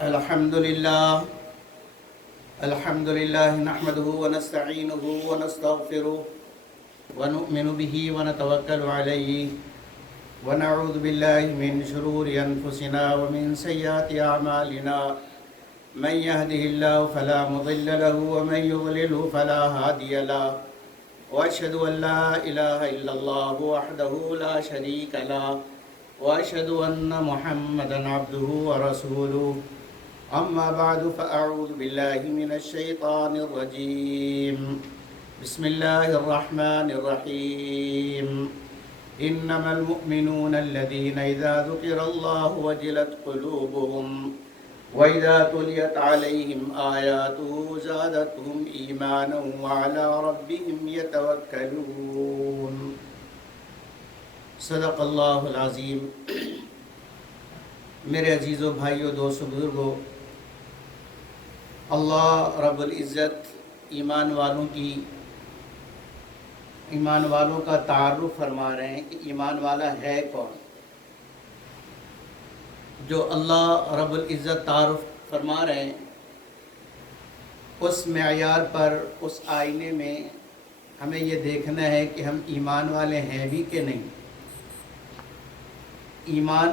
الحمد لله نحمده ونستعينه ونستغفره ونؤمن به ونتوكل عليه ونعوذ بالله من شرور أنفسنا ومن سيئات أعمالنا من يهده الله فلا مضل له ومن يضلله فلا هادي له وأشهد أن لا إله إلا الله وحده لا شريك له وأشهد أن محمدا عبده ورسوله أما بعد فأعوذ بالله من الشيطان الرجيم بسم الله الرحمن الرحيم إنما المؤمنون الذين إذا ذكر الله وجلت قلوبهم وإذا تليت عليهم آياته زادتهم إيمانا وعلى ربهم يتوكلون صدق اللہ العظیم۔ میرے عزیزو بھائیو دوستو بزرگو، اللہ رب العزت ایمان والوں کا تعارف فرما رہے ہیں کہ ایمان والا ہے کون۔ جو اللہ رب العزت تعارف فرما رہے ہیں اس معیار پر، اس آئینے میں ہمیں یہ دیکھنا ہے کہ ہم ایمان والے ہیں بھی کہ نہیں۔ ایمان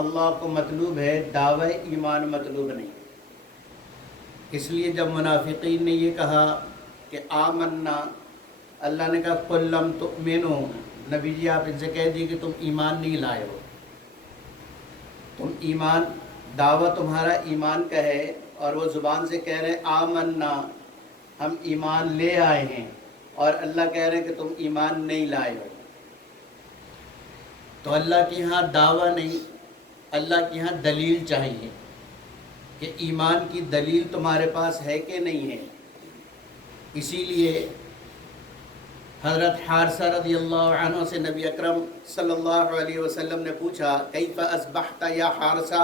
اللہ کو مطلوب ہے، دعوی ایمان مطلوب نہیں۔ اس لیے جب منافقین نے یہ کہا کہ آمنا، اللہ نے کہا قل لم تؤمنوا، نبی جی آپ ان سے کہہ دیے کہ تم ایمان نہیں لائے ہو، تم ایمان، دعویٰ تمہارا ایمان کا ہے اور وہ زبان سے کہہ رہے ہیں آمنا، ہم ایمان لے آئے ہیں، اور اللہ کہہ رہے ہیں کہ تم ایمان نہیں لائے ہو۔ تو اللہ کے ہاں دعویٰ نہیں، اللہ کے ہاں دلیل چاہیے کہ ایمان کی دلیل تمہارے پاس ہے کہ نہیں ہے۔ اسی لیے حضرت حارثہ رضی اللہ عنہ سے نبی اکرم صلی اللہ علیہ وسلم نے پوچھا کیف اصبحت یا حارثہ،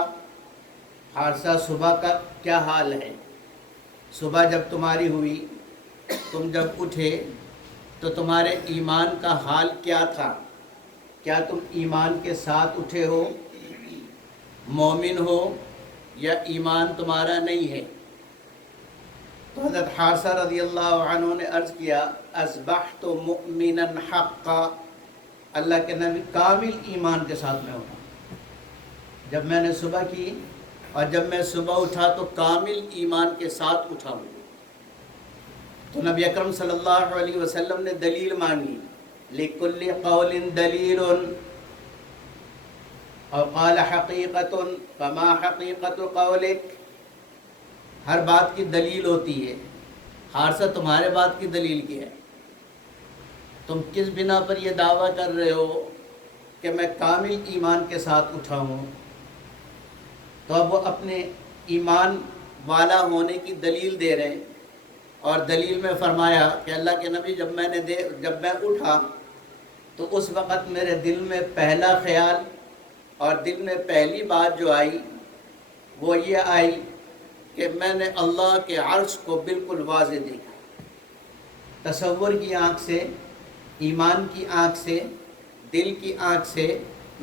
حارثہ صبح کا کیا حال ہے؟ صبح جب تمہاری ہوئی، تم جب اٹھے تو تمہارے ایمان کا حال کیا تھا؟ کیا تم ایمان کے ساتھ اٹھے ہو، مومن ہو، یا ایمان تمہارا نہیں ہے؟ تو حضرت حارثہ رضی اللہ عنہ نے عرض کیا اصبحت مؤمنا حقا، اللہ کے نبی کامل ایمان کے ساتھ میں اٹھا جب میں نے صبح کی، اور جب میں صبح اٹھا تو کامل ایمان کے ساتھ اٹھا ہوں۔ تو نبی اکرم صلی اللہ علیہ وسلم نے دلیل مانگی، لِكُلِّ قَوْلٍ دَلِيلٌ، اور قال حقیقت فما حقیقت قولک، ہر بات کی دلیل ہوتی ہے۔ حارثہ تمہارے بات کی دلیل کی ہے؟ تم کس بنا پر یہ دعویٰ کر رہے ہو کہ میں کامل ایمان کے ساتھ اٹھا ہوں؟ تو اب وہ اپنے ایمان والا ہونے کی دلیل دے رہے ہیں، اور دلیل میں فرمایا کہ اللہ کے نبی جب میں اٹھا تو اس وقت میرے دل میں پہلا خیال اور دل میں پہلی بات جو آئی وہ یہ آئی کہ میں نے اللہ کے عرش کو بالکل واضح دیکھا۔ تصور کی آنکھ سے، ایمان کی آنکھ سے، دل کی آنکھ سے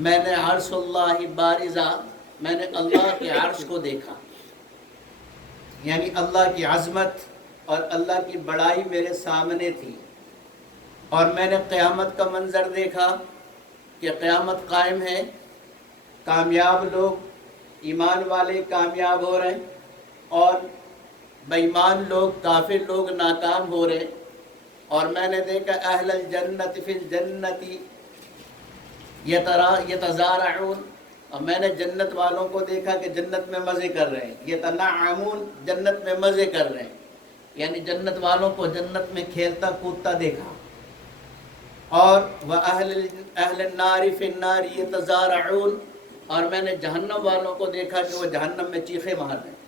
میں نے عرش اللہ بارزہ، میں نے اللہ کے عرش کو دیکھا، یعنی اللہ کی عظمت اور اللہ کی بڑائی میرے سامنے تھی۔ اور میں نے قیامت کا منظر دیکھا کہ قیامت قائم ہے، کامیاب لوگ، ایمان والے کامیاب ہو رہے ہیں، اور بے ایمان لوگ، کافر لوگ ناکام ہو رہے ہیں۔ اور میں نے دیکھا اہل الجنت فی الجنت یتزارعون، اور میں نے جنت والوں کو دیکھا کہ جنت میں مزے کر رہے ہیں، یتنعمون، جنت میں مزے کر رہے ہیں، یعنی جنت والوں کو جنت میں کھیلتا کودتا دیکھا۔ اور وَأَهْلَ النَّارِ فِي النَّارِ يَتَزَارَعُونَ، اور میں نے جہنم والوں کو دیکھا کہ وہ جہنم میں چیخے مار رہے ہیں،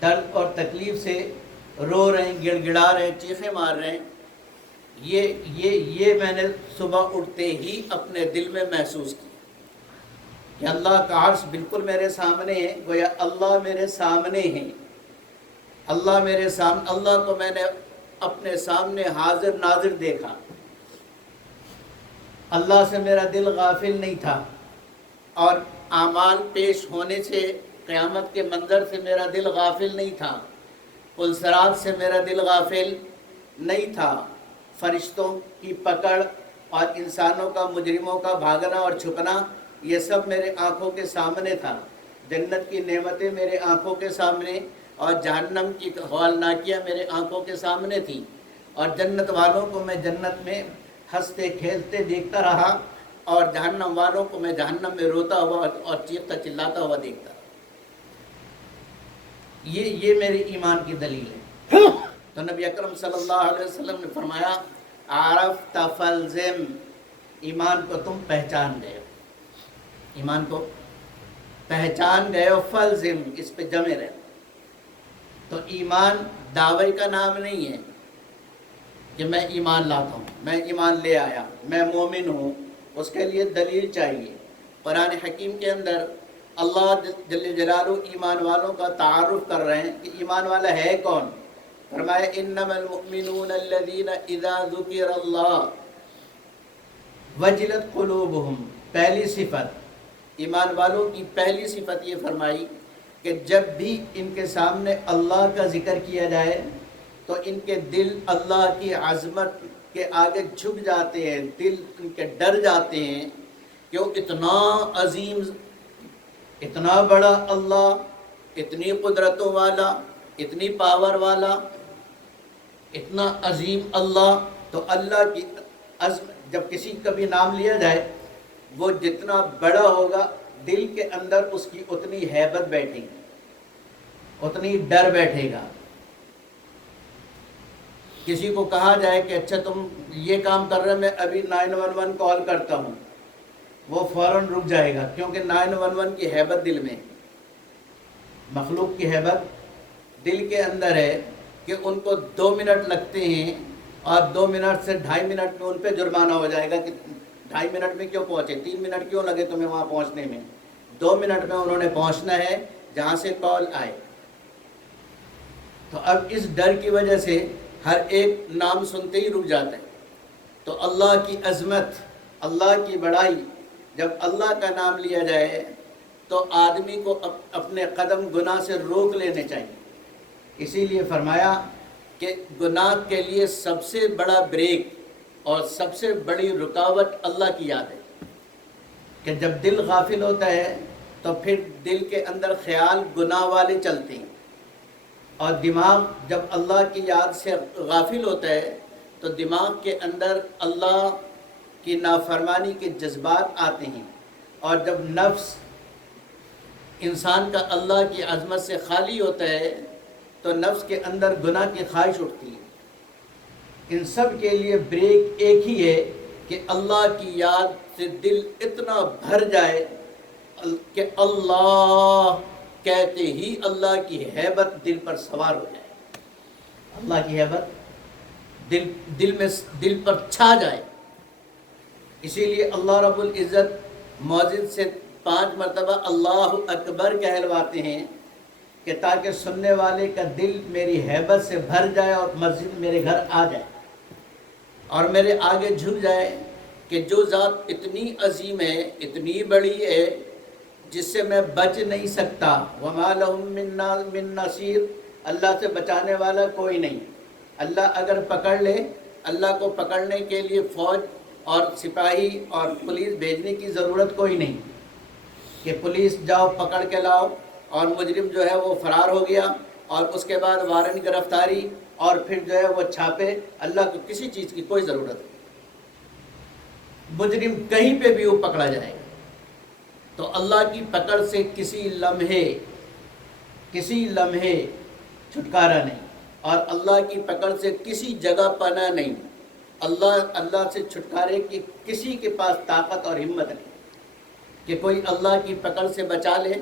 درد اور تکلیف سے رو رہے ہیں، گڑ گڑا رہے ہیں، چیخے مار رہے ہیں۔ یہ میں نے صبح اٹھتے ہی اپنے دل میں محسوس کیا کہ اللہ کا عرش بالکل میرے سامنے ہے، گویا اللہ میرے سامنے ہے، اللہ میرے سامنے، اللہ کو میں نے اپنے سامنے حاضر ناظر دیکھا۔ اللہ سے میرا دل غافل نہیں تھا، اور اعمال پیش ہونے سے قیامت کے منظر سے میرا دل غافل نہیں تھا، پلسرات سے میرا دل غافل نہیں تھا، فرشتوں کی پکڑ اور انسانوں کا، مجرموں کا بھاگنا اور چھپنا، یہ سب میرے آنکھوں کے سامنے تھا۔ جنت کی نعمتیں میرے آنکھوں کے سامنے اور جہنم کی ہولناکیاں میرے آنکھوں کے سامنے تھیں، اور جنت والوں کو میں جنت میں ہنستے کھیلتے دیکھتا رہا، اور جہنم والوں کو میں جہنم میں روتا ہوا اور چیختا چلاتا ہوا دیکھتا رہا۔ یہ میرے ایمان کی دلیل ہے۔ تو نبی اکرم صلی اللہ علیہ وسلم نے فرمایا عرفت فالزم، ایمان کو تم پہچان گئے ہو، ایمان کو پہچان گئے ہو، فالزم اس پہ جمے رہے۔ تو ایمان دعوے کا نام نہیں ہے کہ میں ایمان لاتا ہوں، میں ایمان لے آیا، میں مومن ہوں، اس کے لیے دلیل چاہیے۔ قرآن حکیم کے اندر اللہ جل جلالہ ایمان والوں کا تعارف کر رہے ہیں کہ ایمان والا ہے کون۔ فرمایا انما المؤمنون الذین اذا ذکر اللہ وجلت قلوبہم، پہلی صفت ایمان والوں کی پہلی صفت یہ فرمائی کہ جب بھی ان کے سامنے اللہ کا ذکر کیا جائے تو ان کے دل اللہ کی عظمت کے آگے جھک جاتے ہیں، دل ان کے ڈر جاتے ہیں کہ وہ اتنا عظیم، اتنا بڑا اللہ، اتنی قدرتوں والا، اتنی پاور والا، اتنا عظیم اللہ۔ تو اللہ کی عظمت جب کسی کا بھی نام لیا جائے، وہ جتنا بڑا ہوگا دل کے اندر اس کی اتنی ہیبت بیٹھے گی، اتنی ڈر بیٹھے گا۔ کسی کو کہا جائے کہ اچھا تم یہ کام کر رہے، میں ابھی 911 کال کرتا ہوں، وہ فوراً رک جائے گا، کیونکہ 911 کی ہیبت دل میں، مخلوق کی ہیبت دل کے اندر ہے کہ ان کو 2 منٹ لگتے ہیں، اور 2 منٹ سے 2.5 منٹ میں ان پہ جرمانہ ہو جائے گا کہ 2.5 منٹ میں کیوں پہنچے، 3 منٹ کیوں لگے تمہیں وہاں پہنچنے میں، 2 منٹ میں انہوں نے پہنچنا ہے جہاں سے کال آئے۔ تو اب اس ڈر کی وجہ سے ہر ایک نام سنتے ہی رک جاتا ہے۔ تو اللہ کی عظمت، اللہ کی بڑائی، جب اللہ کا نام لیا جائے تو آدمی کو اپنے قدم گناہ سے روک لینے چاہیے۔ اسی لیے فرمایا کہ گناہ کے لیے سب سے بڑا بریک اور سب سے بڑی رکاوٹ اللہ کی یاد ہے، کہ جب دل غافل ہوتا ہے تو پھر دل کے اندر خیال گناہ والے چلتے ہیں، اور دماغ جب اللہ کی یاد سے غافل ہوتا ہے تو دماغ کے اندر اللہ کی نافرمانی کے جذبات آتے ہیں، اور جب نفس انسان کا اللہ کی عظمت سے خالی ہوتا ہے تو نفس کے اندر گناہ کی خواہش اٹھتی ہے۔ ان سب کے لیے بریک ایک ہی ہے کہ اللہ کی یاد سے دل اتنا بھر جائے کہ اللہ کہتے ہی اللہ کی ہیبت دل پر سوار ہو جائے، اللہ کی ہیبت دل پر چھا جائے۔ اسی لیے اللہ رب العزت مؤذن سے 5 مرتبہ اللہ اکبر کہلواتے ہیں کہ تاکہ سننے والے کا دل میری ہیبت سے بھر جائے اور مسجد میرے گھر آ جائے اور میرے آگے جھک جائے کہ جو ذات اتنی عظیم ہے، اتنی بڑی ہے، جس سے میں بچ نہیں سکتا، وما لهم من نصیر، اللہ سے بچانے والا کوئی نہیں۔ اللہ اگر پکڑ لے، اللہ کو پکڑنے کے لیے فوج اور سپاہی اور پولیس بھیجنے کی ضرورت کوئی نہیں کہ پولیس جاؤ پکڑ کے لاؤ اور مجرم جو ہے وہ فرار ہو گیا اور اس کے بعد وارنٹ گرفتاری اور پھر جو ہے وہ چھاپے۔ اللہ کو کسی چیز کی کوئی ضرورت نہیں، مجرم کہیں پہ بھی وہ پکڑا جائے گا۔ تو اللہ کی پکڑ سے کسی لمحے چھٹکارا نہیں، اور اللہ کی پکڑ سے کسی جگہ پناہ نہیں۔ اللہ سے چھٹکارے کی کسی کے پاس طاقت اور ہمت نہیں کہ کوئی اللہ کی پکڑ سے بچا لے،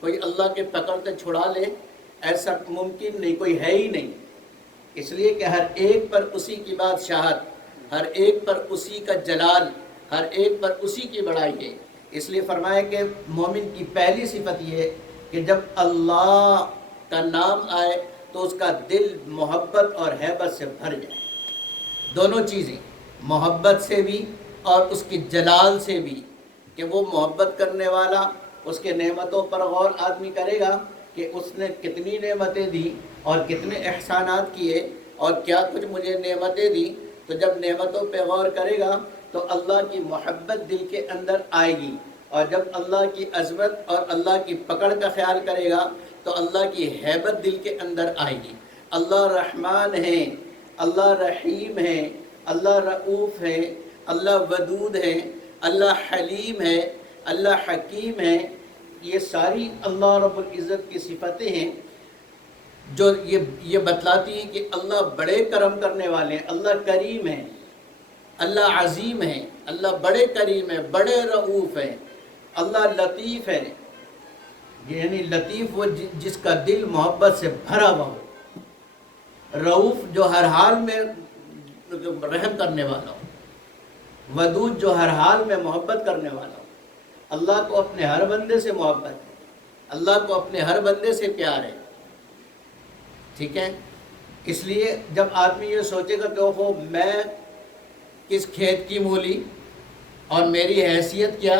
کوئی اللہ کے پکڑ سے چھڑا لے، ایسا ممکن نہیں، کوئی ہے ہی نہیں۔ اس لیے کہ ہر ایک پر اسی کی بادشاہت، ہر ایک پر اسی کا جلال، ہر ایک پر اسی کی بڑائی ہے۔ اس لیے فرمایا کہ مومن کی پہلی صفت یہ ہے کہ جب اللہ کا نام آئے تو اس کا دل محبت اور ہیبت سے بھر جائے، دونوں چیزیں، محبت سے بھی اور اس کی جلال سے بھی، کہ وہ محبت کرنے والا اس کے نعمتوں پر غور آدمی کرے گا کہ اس نے کتنی نعمتیں دی اور کتنے احسانات کیے اور کیا کچھ مجھے نعمتیں دی، تو جب نعمتوں پہ غور کرے گا تو اللہ کی محبت دل کے اندر آئے گی، اور جب اللہ کی عظمت اور اللہ کی پکڑ کا خیال کرے گا تو اللہ کی ہیبت دل کے اندر آئے گی۔ اللہ رحمان ہے، اللہ رحیم ہے، اللہ رؤوف ہے، اللہ ودود ہے، اللہ حلیم ہے، اللہ حکیم ہے۔ یہ ساری اللہ رب العزت کی صفتیں ہیں جو یہ بتلاتی ہیں کہ اللہ بڑے کرم کرنے والے ہیں، اللہ کریم ہے، اللہ عظیم ہے، اللہ بڑے کریم ہے، بڑے رؤوف ہے، اللہ لطیف ہے، یعنی لطیف وہ جس کا دل محبت سے بھرا ہوا ہو، رؤوف جو ہر حال میں رحم کرنے والا ہو، ودود جو ہر حال میں محبت کرنے والا ہو۔ اللہ کو اپنے ہر بندے سے محبت ہے، اللہ کو اپنے ہر بندے سے پیار ہے، ٹھیک ہے۔ اس لیے جب آدمی یہ سوچے گا کہ اوہو میں کس کھیت کی مولی اور میری حیثیت کیا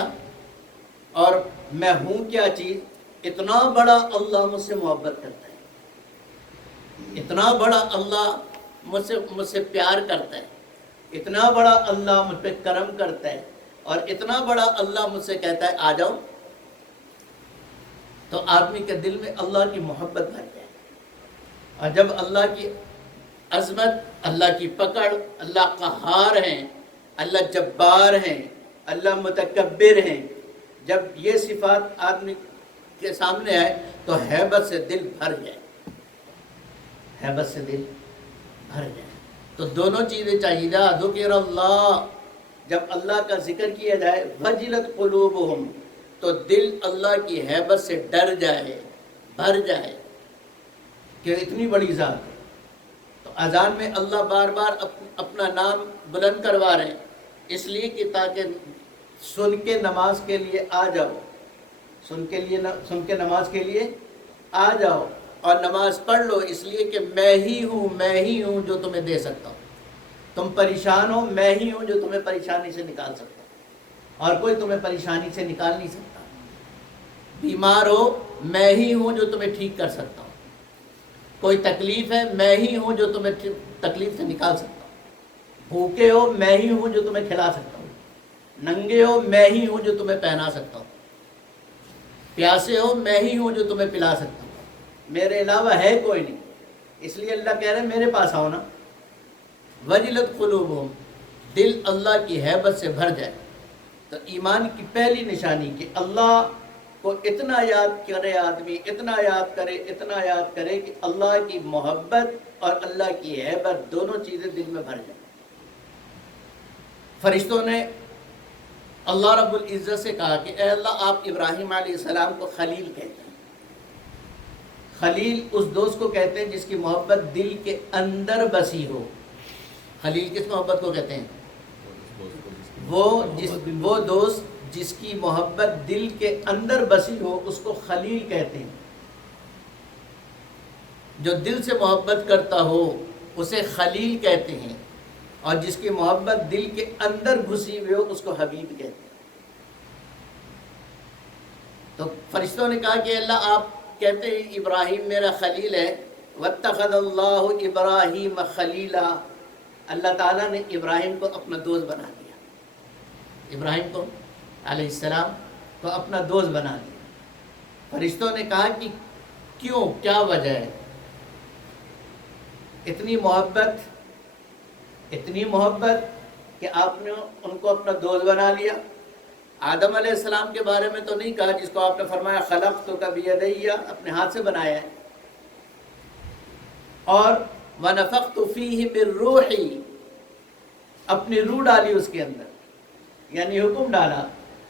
اور میں ہوں کیا چیز، اتنا بڑا اللہ مجھ سے محبت کرتا ہے، اتنا بڑا اللہ مجھ سے پیار کرتا ہے، اتنا بڑا اللہ مجھ پہ کرم کرتا ہے، اور اتنا بڑا اللہ مجھ سے کہتا ہے آ جاؤ، تو آدمی کے دل میں اللہ کی محبت بھر جائے۔ اور جب اللہ کی عظمت، اللہ کی پکڑ، اللہ قہار ہیں، اللہ جبار ہیں، اللہ متکبر ہیں، جب یہ صفات آدمی کے سامنے آئے تو ہیبت سے دل بھر جائے، ہیبت سے دل بھر جائے۔ تو دونوں چیزیں چاہیے، ذکر اللہ، جب اللہ کا ذکر کیا جائے، وجلت قلوبہم، تو دل اللہ کی ہیبت سے ڈر جائے، بھر جائے کہ اتنی بڑی ذات ہے۔ تو اذان میں اللہ بار بار اپنا نام بلند کروا رہے ہیں، اس لیے کہ تاکہ سن کے نماز کے لیے آ جاؤ، سن کے نماز کے لیے آ جاؤ اور نماز پڑھ لو، اس لیے کہ میں ہی ہوں جو تمہیں دے سکتا ہوں۔ تم پریشان ہو، میں ہی ہوں جو تمہیں پریشانی سے نکال سکتا ہوں، اور کوئی تمہیں پریشانی سے نکال نہیں سکتا۔ بیمار ہو، میں ہی ہوں جو تمہیں ٹھیک کر سکتا ہوں۔ کوئی تکلیف ہے، میں ہی ہوں جو تمہیں تکلیف سے نکال سکتا ہوں۔ بھوکے ہو، میں ہی ہوں جو تمہیں کھلا سکتا ہوں۔ ننگے ہو، میں ہی ہوں جو تمہیں پہنا سکتا ہوں۔ پیاسے ہو، میں ہی ہوں جو تمہیں پلا سکتا ہوں، میرے علاوہ ہے کوئی نہیں۔ اس لیے اللہ کہہ رہے ہیں میرے پاس آؤ نا۔ وجلت قلوبہم، دل اللہ کی ہیبت سے بھر جائے۔ تو ایمان کی پہلی نشانی کہ اللہ کو اتنا یاد کرے آدمی، اتنا یاد کرے کہ اللہ کی محبت اور اللہ کی ہیبت دونوں چیزیں دل میں بھر جائیں۔ فرشتوں نے اللہ رب العزت سے کہا کہ اے اللہ، آپ ابراہیم علیہ السلام کو خلیل کہتے ہیں۔ خلیل اس دوست کو کہتے ہیں جس کی محبت دل کے اندر بسی ہو۔ خلیل کس محبت کو کہتے ہیں؟ وہ دوست جس کی محبت دل کے اندر بسی ہو، اس کو خلیل کہتے ہیں۔ جو دل سے محبت کرتا ہو اسے خلیل کہتے ہیں، اور جس کی محبت دل کے اندر گھسی ہوئی ہو اس کو حبیب کہتے ہیں۔ تو فرشتوں نے کہا کہ اللہ، آپ کہتے ہیں ابراہیم میرا خلیل ہے، واتخذ اللہ ابراہیم خلیلا، اللہ تعالیٰ نے ابراہیم کو اپنا دوست بنا دیا، ابراہیم کو علیہ السلام کو اپنا دوست بنا دیا۔ فرشتوں نے کہا کہ کیوں، کیا وجہ ہے؟ اتنی محبت کہ آپ نے ان کو اپنا دوست بنا لیا۔ آدم علیہ السلام کے بارے میں تو نہیں کہا، جس کو آپ نے فرمایا خلقتک بیدی، اپنے ہاتھ سے بنایا ہے، اور ونفخت فیہ من روحی، اپنی روح ڈالی اس کے اندر، یعنی حکم ڈالا،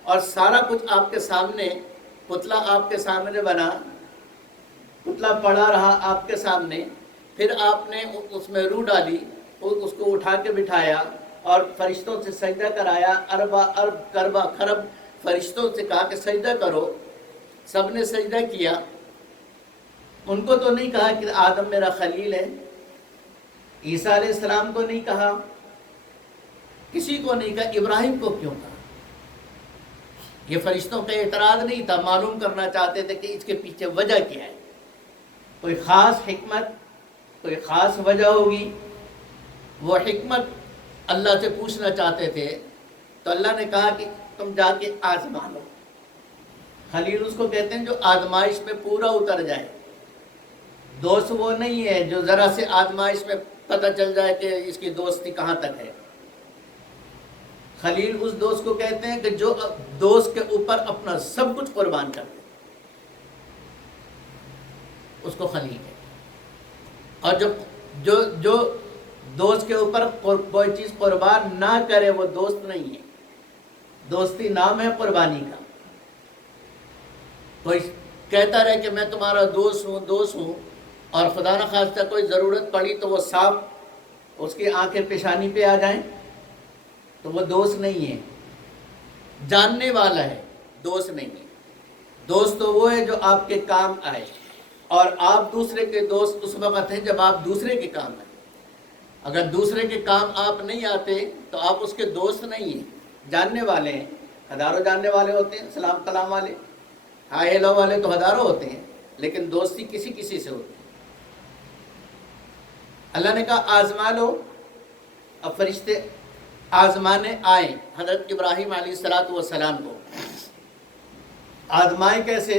اور سارا کچھ آپ کے سامنے، پتلا آپ کے سامنے بنا، پتلا پڑا رہا آپ کے سامنے، پھر آپ نے اس میں روح ڈالی، اس کو اٹھا کے بٹھایا اور فرشتوں سے سجدہ کرایا۔ اربع ارب کربہ خرب فرشتوں سے کہا کہ سجدہ کرو، سب نے سجدہ کیا۔ ان کو تو نہیں کہا کہ آدم میرا خلیل ہے، عیسیٰ علیہ السلام کو نہیں کہا، کسی کو نہیں کہا، ابراہیم کو کیوں کہا؟ یہ فرشتوں کا اعتراض نہیں تھا، معلوم کرنا چاہتے تھے کہ اس کے پیچھے وجہ کیا ہے، کوئی خاص حکمت، کوئی خاص وجہ ہوگی۔ وہ حکمت اللہ سے پوچھنا چاہتے تھے، تو اللہ نے کہا کہ تم جا کے آزما لو۔ خلیل اس کو کہتے ہیں جو آزمائش میں پورا اتر جائے۔ دوست وہ نہیں ہے جو ذرا سے آزمائش میں پتہ چل جائے کہ اس کی دوستی کہاں تک ہے۔ خلیل اس دوست کو کہتے ہیں کہ جو دوست کے اوپر اپنا سب کچھ قربان کر دے، اس کو خلیل ہے۔ اور جو دوست کے اوپر کوئی چیز قربان نہ کرے وہ دوست نہیں ہے۔ دوستی نام ہے قربانی کا۔ کوئی کہتا رہے کہ میں تمہارا دوست ہوں اور خدا نخواستہ کوئی ضرورت پڑی تو وہ سانپ اس کی آنکھیں پیشانی پہ آ جائیں تو وہ دوست نہیں ہے، جاننے والا ہے، دوست نہیں ہے۔ دوست تو وہ ہے جو آپ کے کام آئے، اور آپ دوسرے کے دوست اس وقت ہیں جب آپ دوسرے کے کام آئے۔ اگر دوسرے کے کام آپ نہیں آتے تو آپ اس کے دوست نہیں ہیں، جاننے والے ہیں۔ ہزاروں جاننے والے ہوتے ہیں، سلام کلام والے، ہائے ہیلو والے تو ہزاروں ہوتے ہیں، لیکن دوستی کسی کسی سے ہوتی ہے۔ اللہ نے کہا آزما لو۔ اب فرشتے آزمانے آئے حضرت ابراہیم علیہ السلام کو۔ آزمائے کیسے؟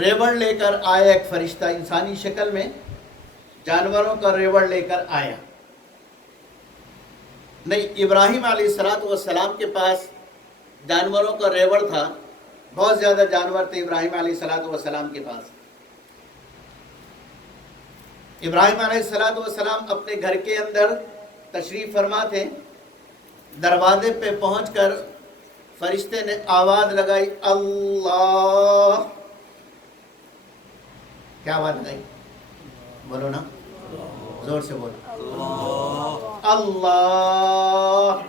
ریوڑ لے کر آیا ایک فرشتہ انسانی شکل میں، جانوروں کا ریوڑ لے کر آیا۔ نہیں، ابراہیم علیہ السلام کے پاس جانوروں کا ریوڑ تھا، بہت زیادہ جانور تھے ابراہیم علیہ السلام کے پاس۔ ابراہیم علیہ السلام اپنے گھر کے اندر تشریف فرما تھے۔ دروازے پہ پہنچ کر فرشتے نے آواز لگائی، اللہ۔ کیا آواز لگائی؟ بولو نا، زور سے بولو، اللہ۔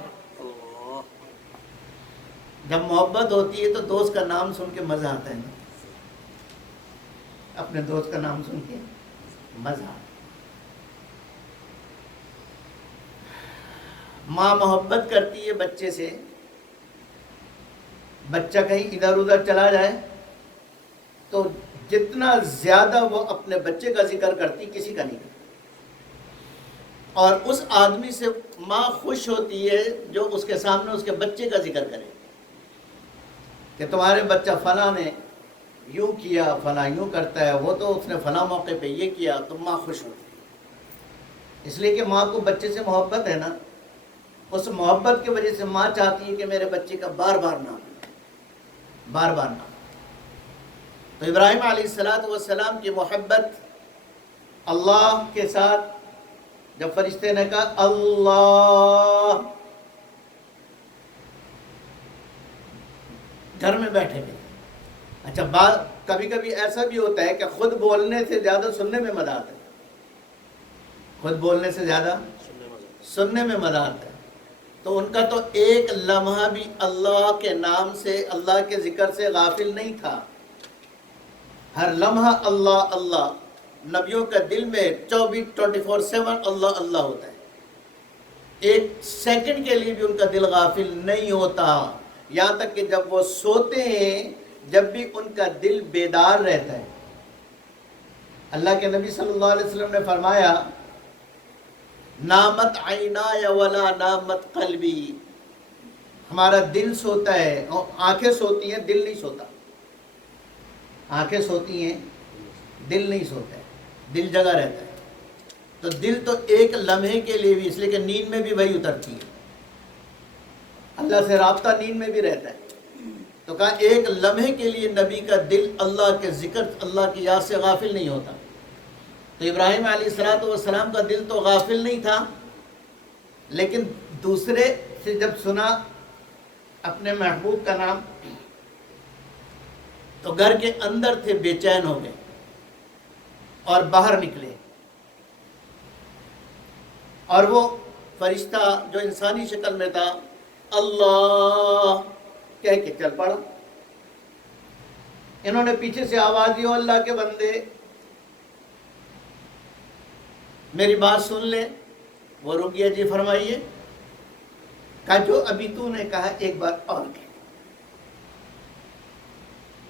جب محبت ہوتی ہے تو دوست کا نام سن کے مزہ آتا ہے نا، اپنے دوست کا نام سن کے مزہ آتا ہے۔ ماں محبت کرتی ہے بچے سے، بچہ کہیں ادھر ادھر چلا جائے تو جتنا زیادہ وہ اپنے بچے کا ذکر کرتی کسی کا نہیں کرتی۔ اور اس آدمی سے ماں خوش ہوتی ہے جو اس کے سامنے اس کے بچے کا ذکر کرے کہ تمہارے بچہ فلاں نے یوں کیا، فلاں یوں کرتا ہے، وہ تو اس نے فلاں موقع پہ یہ کیا، تو ماں خوش ہوتی ہے۔ اس لیے کہ ماں کو بچے سے محبت ہے نا، اس محبت کی وجہ سے ماں چاہتی ہے کہ میرے بچے کا بار بار نام، بار بار نام۔ تو ابراہیم علیہ السلام کی محبت اللہ کے ساتھ، جب فرشتے نے کہا اللہ، گھر میں بیٹھے ہوئے۔ اچھا، بات کبھی کبھی ایسا بھی ہوتا ہے کہ خود بولنے سے زیادہ سننے میں مزہ آتا ہے، خود بولنے سے زیادہ سننے میں مزہ آتا ہے۔ تو ان کا تو ایک لمحہ بھی اللہ کے نام سے، اللہ کے ذکر سے غافل نہیں تھا۔ ہر لمحہ اللہ اللہ، نبیوں کا دل میں 24/7 اللہ اللہ ہوتا ہے، ایک سیکنڈ کے لیے بھی ان کا دل غافل نہیں ہوتا، یہاں تک کہ جب وہ سوتے ہیں جب بھی ان کا دل بیدار رہتا ہے۔ اللہ کے نبی صلی اللہ علیہ وسلم نے فرمایا، نامت عینای ولا نامت قلبی، ہمارا دل سوتا ہے، آنکھیں سوتی ہیں، دل نہیں سوتا۔ آنکھیں سوتی ہیں، دل نہیں سوتا ہے، دل جگا رہتا ہے۔ تو دل تو ایک لمحے کے لیے بھی، اس لیے کہ نیند میں بھی وہی اترتی ہے، اللہ سے رابطہ نیند میں بھی رہتا ہے۔ تو کہا ایک لمحے کے لیے نبی کا دل اللہ کے ذکر، اللہ کی یاد سے غافل نہیں ہوتا۔ تو ابراہیم علیہ السلام کا دل تو غافل نہیں تھا، لیکن دوسرے سے جب سنا اپنے محبوب کا نام تو گھر کے اندر تھے، بے چین ہو گئے اور باہر نکلے، اور وہ فرشتہ جو انسانی شکل میں تھا اللہ کہہ کے چل پڑا۔ انہوں نے پیچھے سے آواز دی، اللہ کے بندے میری بات سن لے۔ وہ رک گیا، جی فرمائیے۔ کہا جو ابھی تو نے کہا ایک بار اور کہہ،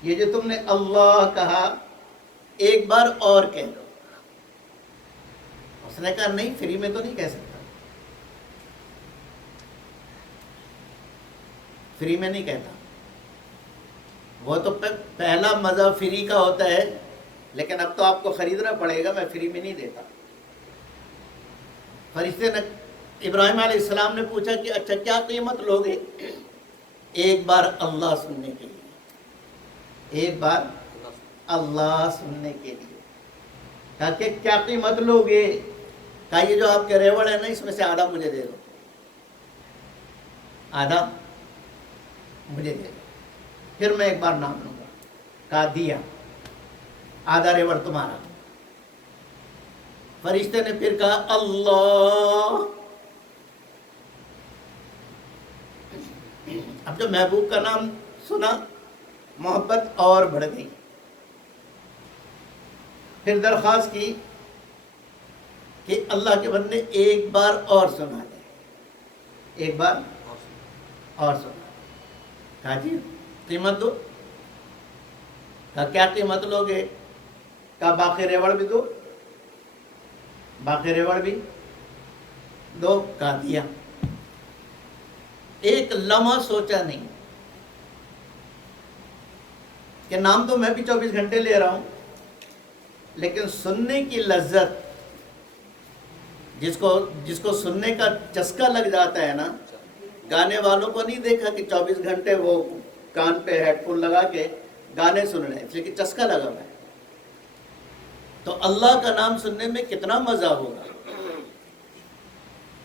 یہ جو تم نے اللہ کہا ایک بار اور کہہ لو۔ اس نے کہا نہیں، فری میں تو نہیں کہہ سکتا، فری میں نہیں کہتا، وہ تو پہلا مزہ فری کا ہوتا ہے، لیکن اب تو آپ کو خریدنا پڑے گا، میں فری میں نہیں دیتا۔ فرشتے نے ابراہیم علیہ السلام نے پوچھا کہ اچھا کیا قیمت لوگے؟ ایک بار اللہ سننے کے لیے، ایک بار اللہ سننے کے لیے۔ کہا کہ کیا قیمت لوگے؟ کہا یہ جو آپ کے ریوڑ ہے نا، اس میں سے آدھا مجھے دے دو، آدھا مجھے دے دو، پھر میں ایک بار نام لوں گا۔ کہا دیا، آدھا ریوڑ تمہارا۔ فرشتے نے پھر کہا اللہ۔ اب جو محبوب کا نام سنا، محبت اور بڑھ گئی۔ پھر درخواست کی کہ اللہ کے بندے ایک بار اور سنا دیں، ایک بار اور سنا۔ کہا جی قیمت دو۔ کہا کیا قیمت لوگے؟ کہا باقی ریوڑ بھی دو، باقی ریوڑ بھی دو۔ کہا دیا۔ ایک لمحہ سوچا نہیں کہ نام تو میں بھی 24 گھنٹے لے رہا ہوں، لیکن سننے کی لذت، جس کو سننے کا چسکا لگ جاتا ہے نا، گانے والوں کو نہیں دیکھا کہ 24 گھنٹے وہ کان پہ ہیڈ فون لگا کے گانے سن رہے ہیں، اس لیے کہ چسکا لگا ہوا ہے۔ تو اللہ کا نام سننے میں کتنا مزہ ہوگا،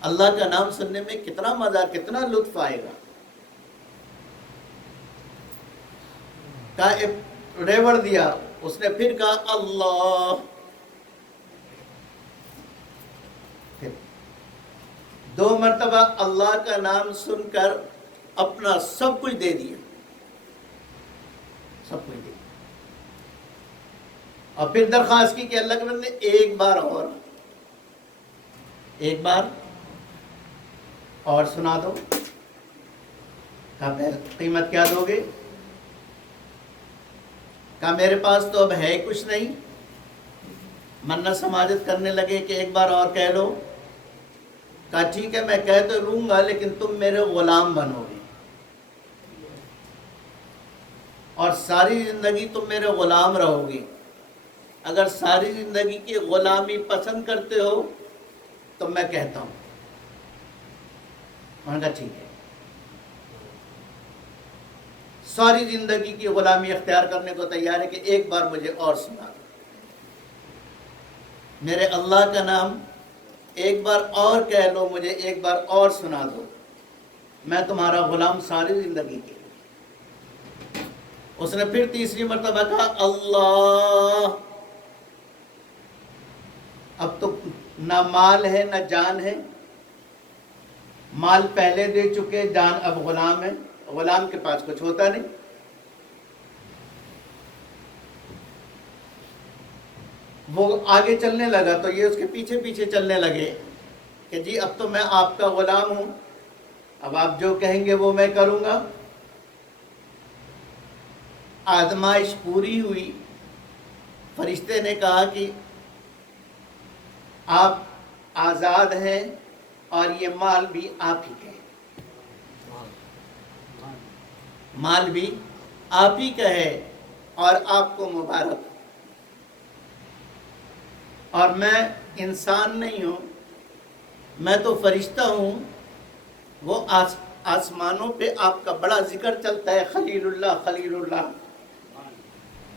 اللہ کا نام سننے میں کتنا مزہ، کتنا لطف آئے گا۔ کہا ریوڑ دیا، اس نے پھر کہا اللہ۔ پھر 2 مرتبہ اللہ کا نام سن کر اپنا سب کچھ دے دیا، سب کچھ دے دیا، اور پھر درخواست کی کہ اللہ کے بندے ایک بار اور، ایک بار اور سنا دو۔ کہا قیمت کیا دو گے؟ کہا میرے پاس تو اب ہے کچھ نہیں۔ منت سماجت کرنے لگے کہ ایک بار اور کہہ لو۔ کہا ٹھیک ہے میں کہہ تو لوں گا، لیکن تم میرے غلام بنو گے، اور ساری زندگی تم میرے غلام رہو گے۔ اگر ساری زندگی کی غلامی پسند کرتے ہو تو میں کہتا ہوں۔ انہوں نے کہا ٹھیک ہے، ساری زندگی کی غلامی اختیار کرنے کو تیار ہے کہ ایک بار مجھے اور سنا دو، میرے اللہ کا نام ایک بار اور کہہ لو، مجھے ایک بار اور سنا دو، میں تمہارا غلام ساری زندگی کے۔ اس نے پھر تیسری مرتبہ کہا اللہ۔ اب تو نہ مال ہے نہ جان ہے، مال پہلے دے چکے، جان اب غلام ہے، غلام کے پاس کچھ ہوتا نہیں۔ وہ آگے چلنے لگا تو یہ اس کے پیچھے پیچھے چلنے لگے کہ جی اب تو میں آپ کا غلام ہوں، اب آپ جو کہیں گے وہ میں کروں گا۔ آزمائش پوری ہوئی، فرشتے نے کہا کہ آپ آزاد ہیں اور یہ مال بھی آپ ہی کا ہے، مال بھی آپ ہی کا ہے، اور آپ کو مبارک۔ اور میں انسان نہیں ہوں، میں تو فرشتہ ہوں۔ وہ آسمانوں پہ آپ کا بڑا ذکر چلتا ہے، خلیل اللہ خلیل اللہ،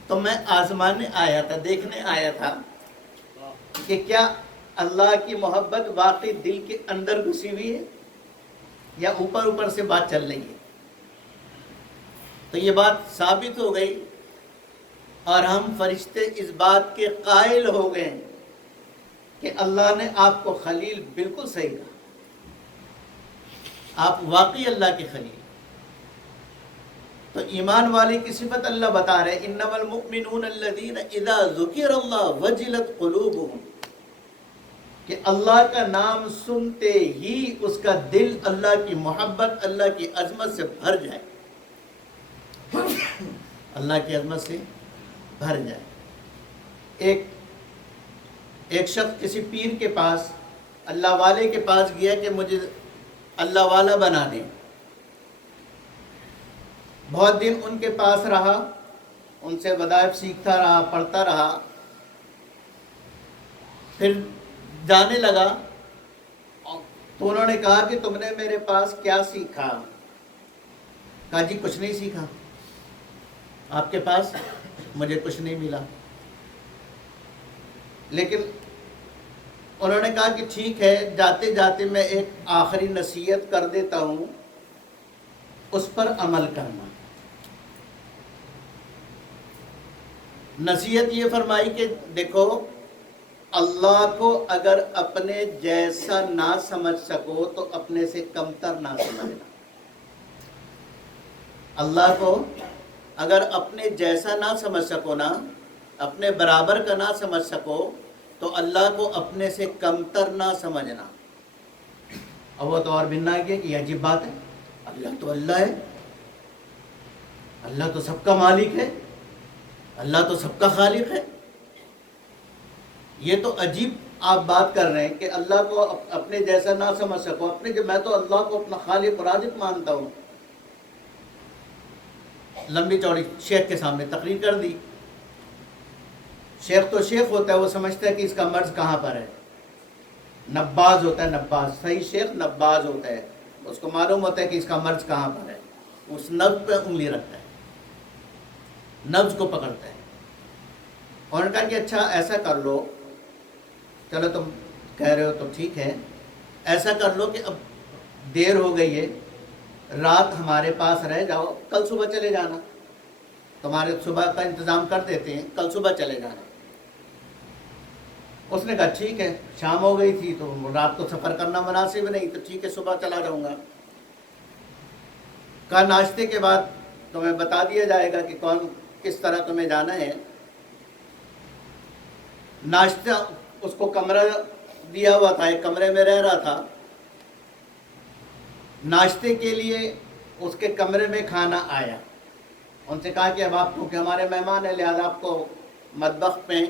تو میں آزمانے آیا تھا، دیکھنے آیا تھا کہ کیا اللہ کی محبت واقعی دل کے اندر گھسی ہوئی ہے یا اوپر اوپر سے بات چل رہی ہے۔ تو یہ بات ثابت ہو گئی، اور ہم فرشتے اس بات کے قائل ہو گئے کہ اللہ نے آپ کو خلیل بالکل صحیح کہا، آپ واقعی اللہ کے خلیل۔ تو ایمان والے کی صفت اللہ بتا رہے، انما المؤمنون الذین اذا ذکر اللہ وجلت قلوبہم، کہ کہ اللہ کا نام سنتے ہی اس کا دل اللہ کی محبت، اللہ کی عظمت سے بھر جائے، اللہ کی عظمت سے بھر جائے۔ ایک شخص کسی پیر کے پاس، اللہ والے کے پاس گیا کہ مجھے اللہ والا بنا دیں۔ بہت دن ان کے پاس رہا، ان سے وظائف سیکھتا رہا، پڑھتا رہا، پھر جانے لگا تو انہوں نے کہا کہ تم نے میرے پاس کیا سیکھا؟ کہا جی کچھ نہیں سیکھا، آپ کے پاس مجھے کچھ نہیں ملا۔ لیکن انہوں نے کہا کہ ٹھیک ہے، جاتے جاتے میں ایک آخری نصیحت کر دیتا ہوں، اس پر عمل کرنا۔ نصیحت یہ فرمائی کہ دیکھو، اللہ کو اگر اپنے جیسا نہ سمجھ سکو تو اپنے سے کمتر نہ سمجھنا۔ اللہ کو اگر اپنے جیسا نہ سمجھ سکو نا، اپنے برابر کا نہ سمجھ سکو تو اللہ کو اپنے سے کمتر نہ سمجھنا۔ اب وہ تو اور بننا ہے کہ یہ عجیب بات ہے، اللہ تو اللہ ہے، اللہ تو سب کا مالک ہے، اللہ تو سب کا خالق ہے۔ یہ تو عجیب آپ بات کر رہے ہیں کہ اللہ کو اپنے جیسا نہ سمجھ سکو، میں تو اللہ کو اپنا خالق و رازق مانتا ہوں۔ لمبی چوڑی شیخ کے سامنے تقریر کر دی۔ شیخ تو شیخ ہوتا ہے، وہ سمجھتا ہے کہ اس کا مرض کہاں پر ہے، نباز ہوتا ہے، نباز، صحیح شیخ نباز ہوتا ہے، اس کو معلوم ہوتا ہے کہ اس کا مرض کہاں پر ہے، اس نبض پہ انگلی رکھتا ہے، نبض کو پکڑتا ہے۔ اور انہوں نے کہا کہ اچھا ایسا کر لو، چلو تم کہہ رہے ہو تو ٹھیک ہے، ایسا کر لو کہ اب دیر ہو گئی ہے، رات ہمارے پاس رہ جاؤ، کل صبح چلے جانا، تمہارے صبح کا انتظام کر دیتے ہیں، کل صبح چلے جانا۔ اس نے کہا ٹھیک ہے، شام ہو گئی تھی تو رات کو سفر کرنا مناسب نہیں، تو ٹھیک ہے صبح چلا جاؤں گا۔ کہا ناشتے کے بعد تمہیں بتا دیا جائے گا کہ کس طرح تمہیں جانا ہے۔ ناشتہ، اس کو کمرہ دیا ہوا تھا، ایک کمرے میں رہ رہا تھا، ناشتے کے لیے اس کے کمرے میں کھانا آیا۔ ان سے کہا کہ اب آپ کیونکہ ہمارے مہمان ہیں لہذا آپ کو مطبخ میں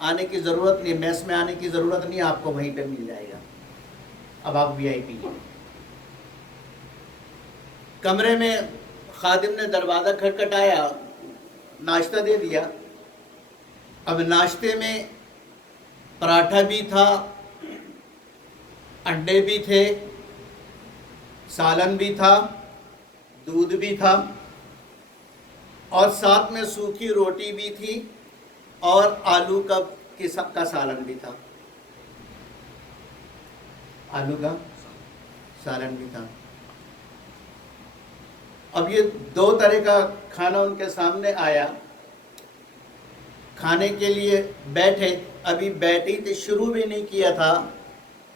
آنے کی ضرورت نہیں، میس میں آنے کی ضرورت نہیں، آپ کو وہیں پہ مل جائے گا، اب آپ وی آئی پی ہیں۔ کمرے میں خادم نے دروازہ کھٹکھٹایا، ناشتہ دے دیا۔ اب ناشتے میں پراٹھا بھی تھا، انڈے بھی تھے، سالن بھی تھا، دودھ بھی تھا، اور ساتھ میں سوکھی روٹی بھی تھی، اور آلو کا سالن بھی تھا، آلو کا سالن بھی تھا۔ اب یہ دو طرح کا کھانا ان کے سامنے آیا، کھانے کے لیے بیٹھے، ابھی بیٹھی تھی، شروع بھی نہیں کیا تھا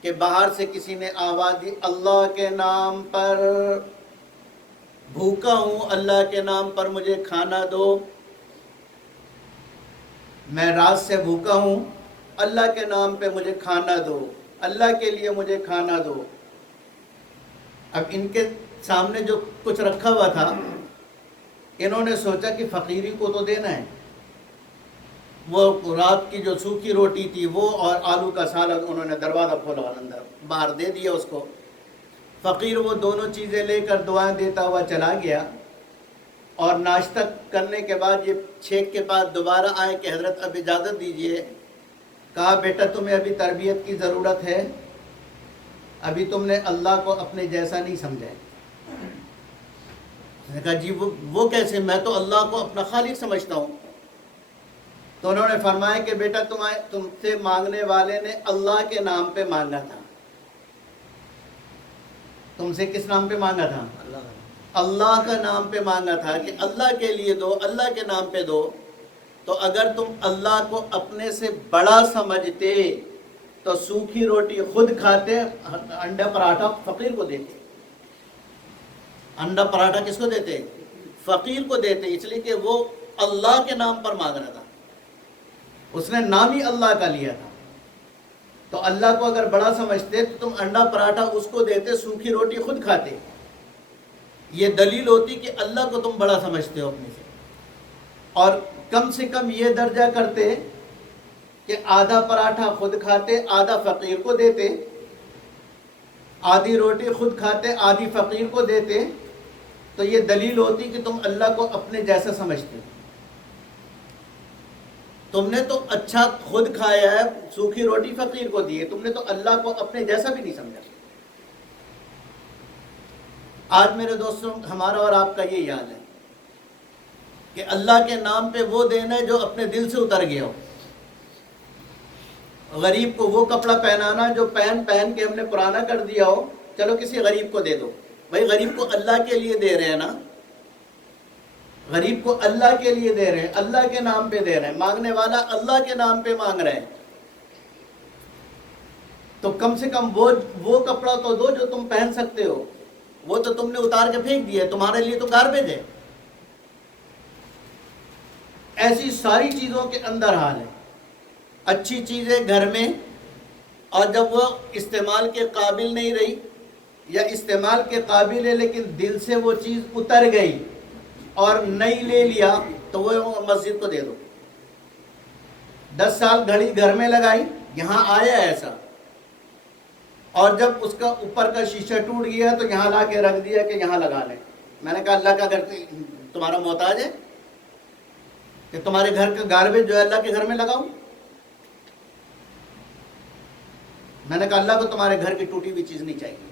کہ باہر سے کسی نے آواز دی، اللہ کے نام پر بھوکا ہوں، اللہ کے نام پر مجھے کھانا دو، میں رات سے بھوکا ہوں، اللہ کے نام پہ مجھے کھانا دو، اللہ کے لیے مجھے کھانا دو۔ اب ان کے سامنے جو کچھ رکھا ہوا تھا، انہوں نے سوچا کہ فقیری کو تو دینا ہے، وہ رات کی جو سوکھی روٹی تھی وہ اور آلو کا سالن انہوں نے دروازہ کھولا اور اندر باہر دے دیا اس کو۔ فقیر وہ دونوں چیزیں لے کر دعائیں دیتا ہوا چلا گیا، اور ناشتہ کرنے کے بعد یہ شیخ کے پاس دوبارہ آئے کہ حضرت اب اجازت دیجئے۔ کہا بیٹا تمہیں ابھی تربیت کی ضرورت ہے، ابھی تم نے اللہ کو اپنے جیسا نہیں سمجھا ہے۔ نے کہا جی وہ کیسے، میں تو اللہ کو اپنا خالق سمجھتا ہوں۔ تو انہوں نے فرمایا کہ بیٹا تم سے مانگنے والے نے اللہ کے نام پہ مانگا تھا، تم سے کس نام پہ مانگا تھا؟ اللہ کا نام پہ مانگا تھا کہ اللہ کے لیے دو، اللہ کے نام پہ دو۔ تو اگر تم اللہ کو اپنے سے بڑا سمجھتے تو سوکھی روٹی خود کھاتے، انڈا پراٹھا فقیر کو دیتے۔ انڈا پراٹھا کس کو دیتے؟ فقیر کو دیتے، اس لیے کہ وہ اللہ کے نام پر مانگ رہا تھا، اس نے نام ہی اللہ کا لیا تھا۔ تو اللہ کو اگر بڑا سمجھتے تو تم انڈا پراٹھا اس کو دیتے، سوکھی روٹی خود کھاتے. یہ دلیل ہوتی کہ اللہ کو تم بڑا سمجھتے ہو اپنے سے. اور کم سے کم یہ درجہ کرتے کہ آدھا پراٹھا خود کھاتے، آدھا فقیر کو دیتے، آدھی روٹی خود کھاتے، آدھی فقیر کو دیتے. تو یہ دلیل ہوتی کہ تم اللہ کو اپنے جیسا سمجھتے. تم نے تو اچھا خود کھایا ہے، سوکھی روٹی فقیر کو دی ہے، تم نے تو اللہ کو اپنے جیسا بھی نہیں سمجھا. آج میرے دوستوں ہمارا اور آپ کا یہ حال ہے کہ اللہ کے نام پہ وہ دینا ہے جو اپنے دل سے اتر گیا ہو. غریب کو وہ کپڑا پہنانا جو پہن کے ہم نے پرانا کر دیا ہو، چلو کسی غریب کو دے دو. بھائی غریب کو اللہ کے لیے دے رہے ہیں نا، غریب کو اللہ کے لیے دے رہے ہیں، اللہ کے نام پہ دے رہے ہیں، مانگنے والا اللہ کے نام پہ مانگ رہے ہیں. تو کم سے کم وہ کپڑا تو دو جو تم پہن سکتے ہو. وہ تو تم نے اتار کے پھینک دیا ہے، تمہارے لیے تو گاربیج ہے. ایسی ساری چیزوں کے اندر حال ہے. اچھی چیزیں گھر میں، اور جب وہ استعمال کے قابل نہیں رہی یا استعمال کے قابل ہے لیکن دل سے وہ چیز اتر گئی اور نہیں لے لیا تو وہ مسجد کو دے دو. 10 سال گھڑی گھر میں لگائی، یہاں آیا ایسا، اور جب اس کا اوپر کا شیشہ ٹوٹ گیا تو یہاں لا کے رکھ دیا کہ یہاں لگا لیں. میں نے کہا اللہ کا گھر تمہارا محتاج ہے کہ تمہارے گھر کا گاربیج جو ہے اللہ کے گھر میں لگاؤں؟ میں نے کہا اللہ کو تمہارے گھر کی ٹوٹی ہوئی چیز نہیں چاہیے.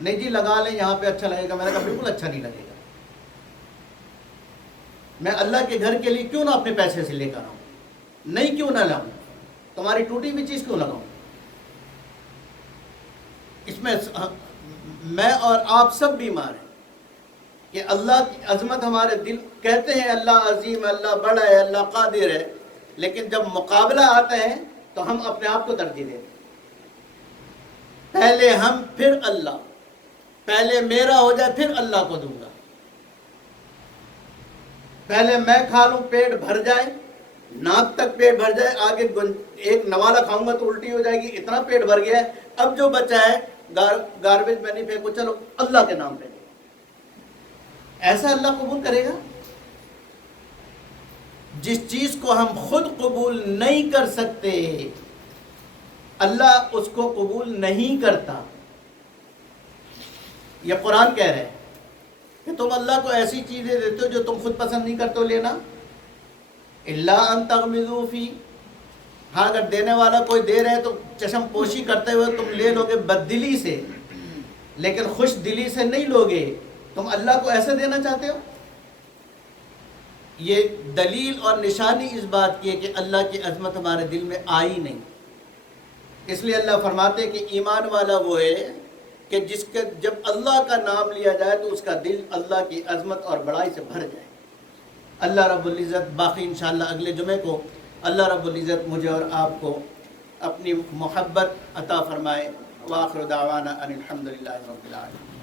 نہیں جی لگا لیں یہاں پہ اچھا لگے گا. میں نے کہا بالکل اچھا نہیں لگے گا. میں اللہ کے گھر کے لیے کیوں نہ اپنے پیسے سے لے کر آؤں؟ نہیں کیوں نہ لاؤں؟ تمہاری ٹوٹی ہوئی چیز کیوں لگاؤں؟ اس میں میں اور آپ سب بیمار ہیں کہ اللہ کی عظمت ہمارے دل کہتے ہیں اللہ عظیم ہے، اللہ بڑا ہے، اللہ قادر ہے، لیکن جب مقابلہ آتا ہے تو ہم اپنے آپ کو ترجیح دیتے ہیں. پہلے ہم پھر اللہ، پہلے میرا ہو جائے پھر اللہ کو دوں گا. پہلے میں کھا لوں پیٹ بھر جائے، ناک تک پیٹ بھر جائے، آگے ایک نوالا کھاؤں گا تو الٹی ہو جائے گی، اتنا پیٹ بھر گیا ہے، اب جو بچا ہے گاربیج میں نہیں پھینکو، چلو اللہ کے نام پہ. ایسا اللہ قبول کرے گا؟ جس چیز کو ہم خود قبول نہیں کر سکتے اللہ اس کو قبول نہیں کرتا. یہ قرآن کہہ رہے ہیں کہ تم اللہ کو ایسی چیزیں دیتے ہو جو تم خود پسند نہیں کرتے ہو لینا. الا ان تغمضوا فی، ہاں اگر دینے والا کوئی دے رہے تو چشم پوشی کرتے ہوئے تم لے لو گے بددلی سے، لیکن خوش دلی سے نہیں لوگے. تم اللہ کو ایسے دینا چاہتے ہو؟ یہ دلیل اور نشانی اس بات کی ہے کہ اللہ کی عظمت ہمارے دل میں آئی نہیں. اس لیے اللہ فرماتے ہیں کہ ایمان والا وہ ہے کہ جس کے جب اللہ کا نام لیا جائے تو اس کا دل اللہ کی عظمت اور بڑائی سے بھر جائے. اللہ رب العزت باقی انشاءاللہ اگلے جمعے کو اللہ رب العزت مجھے اور آپ کو اپنی محبت عطا فرمائے. وآخر دعوانا ان الحمدللہ رب العالمین.